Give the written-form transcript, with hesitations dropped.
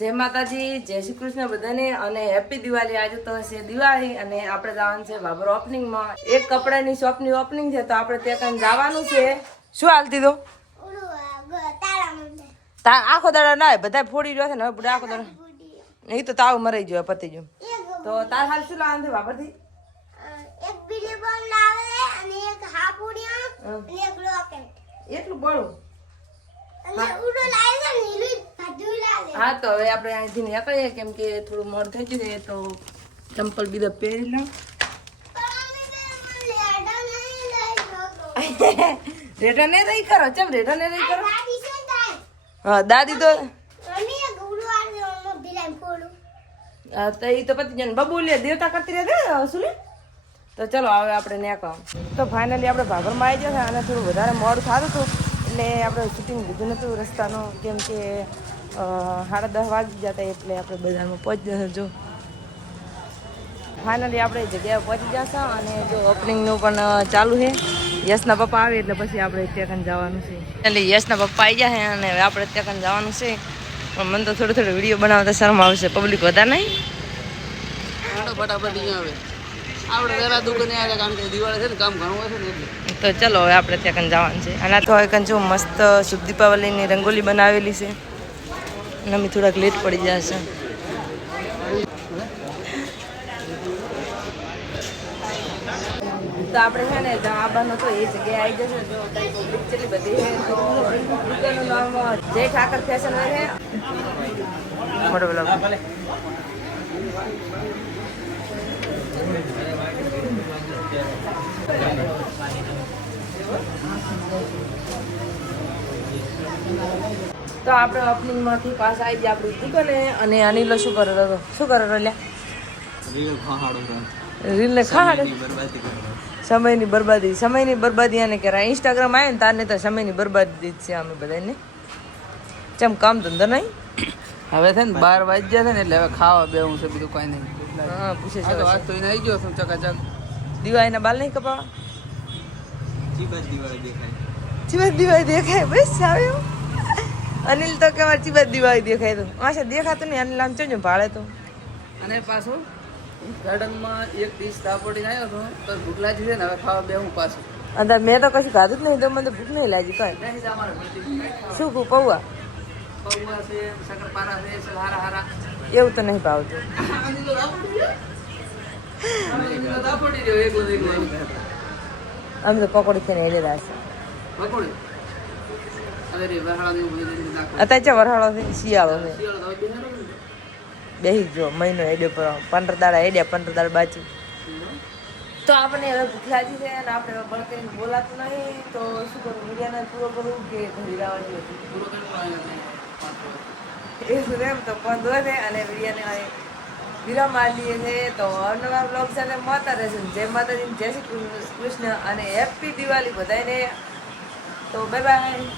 જય માતાજી, જય શ્રી કૃષ્ણ બધાને અને હેપી દિવાળી। આજે તો છે દિવાળી અને આપણે જવાનું છે બાબર ઓપનિંગમાં। એક કપડાની શોપની ઓપનિંગ છે તો આપણે ત્યાં જવાનું છે। શું હાલતી તો આખો દાડો ના બધા ફોડી રહ્યો છે ને હવે આખો દાડો નહીં તો તાવ મરાઈ ગયો પતી ગયો તો તાર હાલ શું લાવવાનું છે બાબરથી? એક બીલી બોમ્બ લાવે અને એક હાપુડિયા અને એક રોકેટ એટલું બળું અને ઉડો લાવે છે નીલું બધું લાવે। હા તો હવે આપણે અહીંથી નીકળીએ કેમ કે થોડું મોડું થઈ ગયું છે તો ચંપલ બીજા પહેરી લઉં। રેટા ને રહી કરો ચમ રેટા ને રહી કરો? હા દાદી તો તો એ તો પતિ જન બબુલે દેવતા કરતી રહે શું ને તો ચલો હવે આપણે નીકળો। તો ફાઇનલી આપણે ભાભરમાં આવી ગયા છે અને થોડું વધારે મોડું થતું હતું એટલે આપણે શૂટિંગ લીધું નહોતું રસ્તાનું કેમ કે 10:30 વાગી જતા એટલે આપણે બજારમાં પહોંચી જશે। જો ફાઇનલી આપણે જગ્યાએ પહોંચી જશે અને જો ઓપનિંગનું પણ ચાલુ છે। યશના પપ્પા આવે એટલે પછી આપણે ત્યાં જવાનું છે। એટલે યશના પપ્પા આવી ગયા છે અને હવે આપણે ત્યાં જવાનું છે પણ મને તો થોડું વિડીયો બનાવતા શરમ આવશે પબ્લિક વધારે નહીં ફટાફટ આવે આપણે વેલા દુકાને આવે કારણ કે દિવાળી છે ને કામ ઘણું હોય છે ને એટલે તો ચલો હવે આપણે ત્યાં જવાનું છે। અને તો હવે જો મસ્ત શુભ દીપાવલીની રંગોલી બનાવેલી છે અને અમે થોડાક લેટ પડી જશે। તો આપણે છે ને જ્યાં આવવાનું તો એ જગ્યાએ આવી જશે। જો પબ્લિક કેટલી બધી છે તો દુકાનનું નામ જય ઠાકર ફેશન છે બરોબર। તો આપણે ઓપનિંગમાંથી પાસ આવી ગયા આપણી દુકાને અને અનિલો શું કરે રહ્યો લ્યા રીલ ખાડ સમયની બરબાદી અને કહેવાય। ઇન્સ્ટાગ્રામ આવે ને તારને તો સમયની બરબાદી જ છે અમે બધાને ચમ કામ ધંધો નહીં હવે છે ને 12 વાગ્યા છે ને એટલે હવે ખાવા બેવું છે બીજું કઈ નહીં। હા પૂછે છે આજ તો એને આવી ગયો છું ચકાચક દિવાળીના બાલ નહીં કપાવા ચીબા દિવાળી દેખાય બસ આવ્યો અનિલ તો કે મારી ચીબા દિવાળી દેખાય તો આશા દેખાતું નહીં અનિલ આમ ચો ભાડે તો અને પાછું ગાર્ડનમાં એક ડીશ તાપોડીને આવ્યો હતો તો ભૂખ લાગી છે ને હવે ખાવા બેવું પાછું અંદર મેં તો કશું ખાધું જ નહીં તો મને તો ભૂખ નહીં લાગી કઈ શું કહું પૌવા પૌવા છે શક્કરપારા છે હારા હારા એવું તો નહીં ભાવતું તાપોડી રહ્યો એકલો અમે તો પકોડી ખાઈને હેડેલા છે પકોડી અરે રે વહાળા એવું બધું નાખો અત્યારે ચા વરહાળો છે શિયાળો છે શિયાળો તો બેહારો ને બેસી જો મહિનો હેડ્યો પર 15 દાડા હેડ્યા 15 દાડા બાકી તો આપણે હવે ભૂખ લાગી છે અને આપણે હવે બળકરીને બોલાતું નહીં તો શું કરું મીડિયાને પૂરો કરું કે ઘડી લાવવાની હતી પૂરો કરવાનો એ શું એમ તો બંધ હોય છે અને મીડિયાને વિરામ આપીએ છે તો અવનવા બ્લોગ સાથે મળતા રહેશે। જય માતાજી, જય શ્રી કૃષ્ણ અને હેપી દિવાળી બધાને। તો બાય બાય।